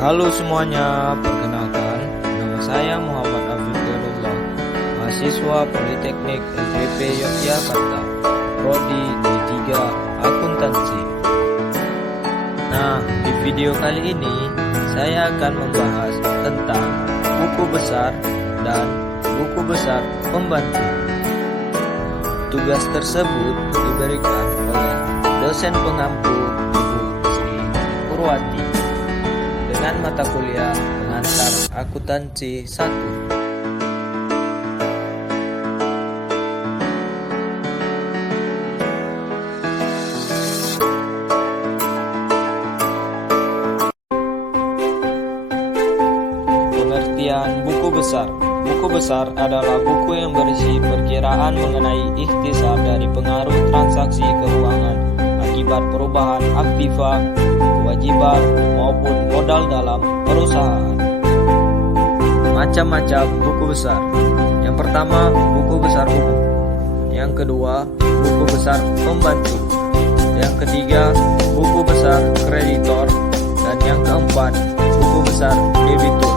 Halo semuanya, perkenalkan nama saya Muhammad Abdullah, mahasiswa Politeknik LPP Yogyakarta, Prodi D3 Akuntansi. Nah, di video kali ini saya akan membahas tentang buku besar dan buku besar pembantu. Tugas tersebut diberikan oleh dosen pengampu Ibu Sri Purwati dengan mata kuliah pengantar akuntansi 1. Pengertian buku besar. Buku besar adalah buku yang berisi perkiraan mengenai ikhtisar dari pengaruh transaksi keuangan akibat perubahan aktiva, kewajiban, maupun modal dalam perusahaan. Macam-macam buku besar. Yang pertama, buku besar umum. Yang kedua, buku besar pembantu. Yang ketiga, buku besar kreditor. Dan yang keempat, buku besar debitur.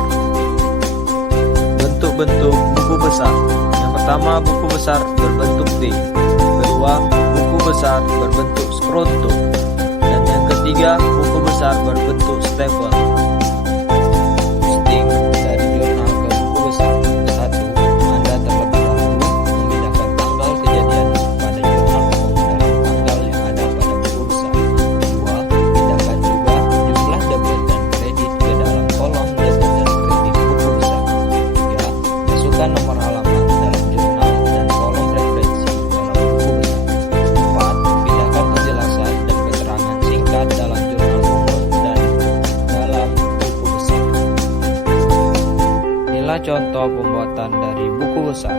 Bentuk-bentuk buku besar. Yang pertama, buku besar berbentuk D. Kedua, buku besar berbentuk skronto. Dan yang ketiga, buku besar berbentuk stapel. Posting dari jurnal ke buku besar. 1. Anda terlebih dahulu memindahkan tanggal kejadian pada jurnal umum dalam tanggal yang ada pada buku besar. 2. Pindahkan juga jumlah debit dan kredit ke dalam kolom debit dan kredit buku besar. 3. Masukkan nomor halaman dalam jurnal dan kolom referensi dalam buku besar. 4. Pindahkan penjelasan dan keterangan singkat dalam jurnal umum dan dalam buku besar. Inilah contoh pembuatan dari buku besar.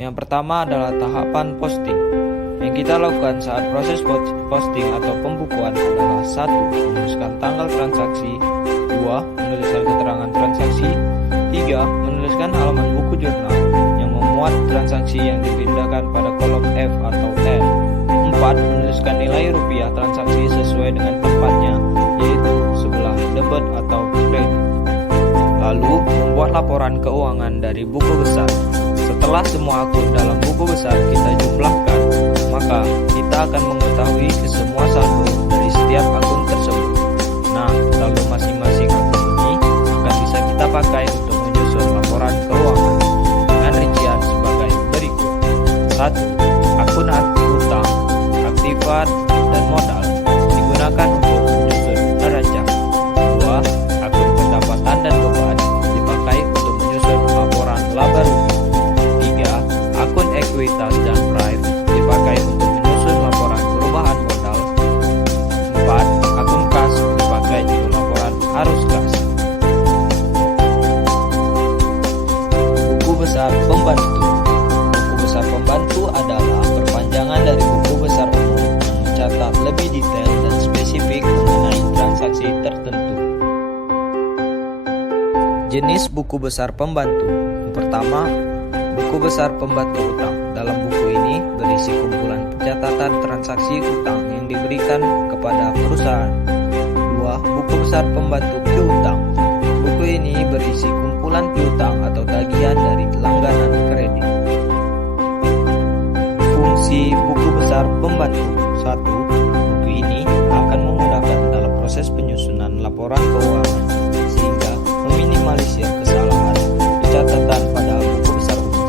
Yang pertama adalah tahapan posting. Yang kita lakukan saat proses posting atau pembukuan adalah 1. Menuliskan tanggal transaksi. 2. Menuliskan keterangan transaksi. 3. Menuliskan halaman buku jurnal yang memuat transaksi yang dipindahkan pada kolom F atau N. 4. Menuliskan nilai rupiah transaksi sesuai dengan tempatnya, yaitu sebelah debit atau kredit. Lalu, membuat laporan keuangan dari buku besar. Setelah semua akun dalam buku besar kita jumlahkan, maka kita akan mengetahui semua saldo dari setiap akun tersebut. Nah, saldo masing-masing akun ini akan bisa kita pakai untuk menyusun laporan keuangan dengan rincian sebagai berikut. 1. Akun utang, aktiva, dan modal digunakan untuk menyusun neraca. 2. Akun pendapatan dan beban dipakai untuk menyusun laporan laba rugi. 3. Akun ekuitas dan prive dipakai untuk menyusun laporan perubahan modal. 4. Akun kas dipakai untuk laporan arus kas. Buku besar pembantu. Buku besar pembantu adalah perpanjangan dari buku besar umum yang mencatat lebih detail dan spesifik mengenai transaksi tertentu. Jenis buku besar pembantu. Yang pertama, buku besar pembantu utang. Dalam buku ini berisi kumpulan pencatatan transaksi utang yang diberikan kepada perusahaan. 2. Buku besar pembantu piutang. Buku ini berisi kumpulan piutang atau tagihan dari langganan kredit. Fungsi buku besar pembantu. 1. Buku ini akan memudahkan dalam proses penyusunan laporan keuangan sehingga meminimalisir kesalahan pencatatan pada buku besar umum.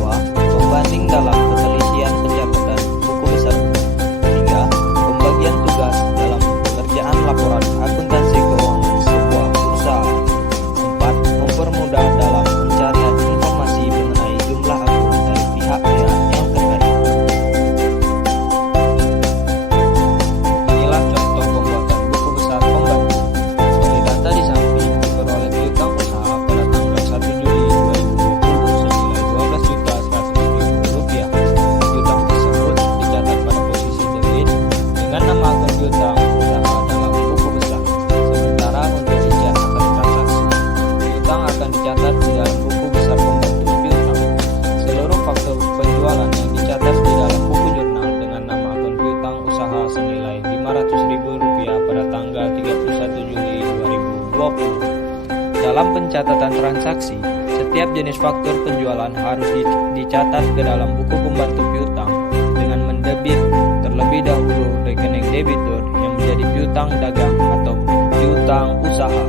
2. Pembanding dalam ketelitian pencatatan buku besar umum. 3. Pembagian tugas dalam pekerjaan laporan akuntansi keuangan sebuah perusahaan. 4. Mempermudah dalam pencarian informasi mengenai jumlah akun dari pihak-pihak yang terkait. 2020. Dalam pencatatan transaksi, setiap jenis faktur penjualan harus dicatat ke dalam buku pembantu piutang dengan mendebit terlebih dahulu rekening debitur yang menjadi piutang dagang atau piutang usaha.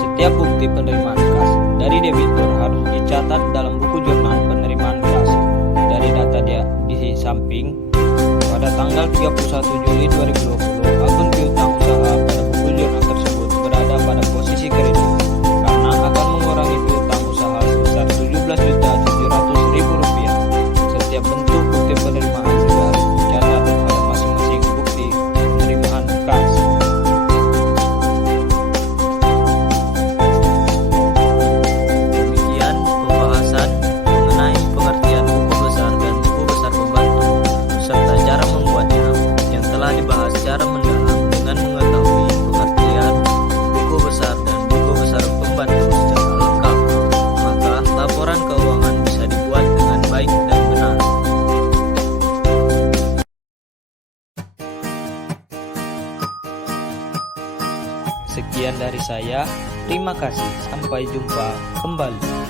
Setiap bukti penerimaan kas dari debitur harus dicatat dalam buku jurnal penerimaan kas. Dari data di samping, pada tanggal 31 Juli 2020, akun piutang usaha pada buku jurnal tersebut berada pada posisi kredit karena akan mengurangi piutang usaha sebesar Rp17.700.000. Setiap bentuk bukti penerimaan juga harus dicatat pada masing-masing bukti penerimaan kas. Demikian pembahasan mengenai pengertian buku besar dan buku besar pembantu serta cara membuatnya yang telah dibahas secara mendalam. Dengan mengetahui pengertian buku besar dan buku besar pembantu secara lengkap, maka laporan keuangan bisa dibuat dengan baik dan benar. Sekian dari saya, terima kasih, sampai jumpa kembali.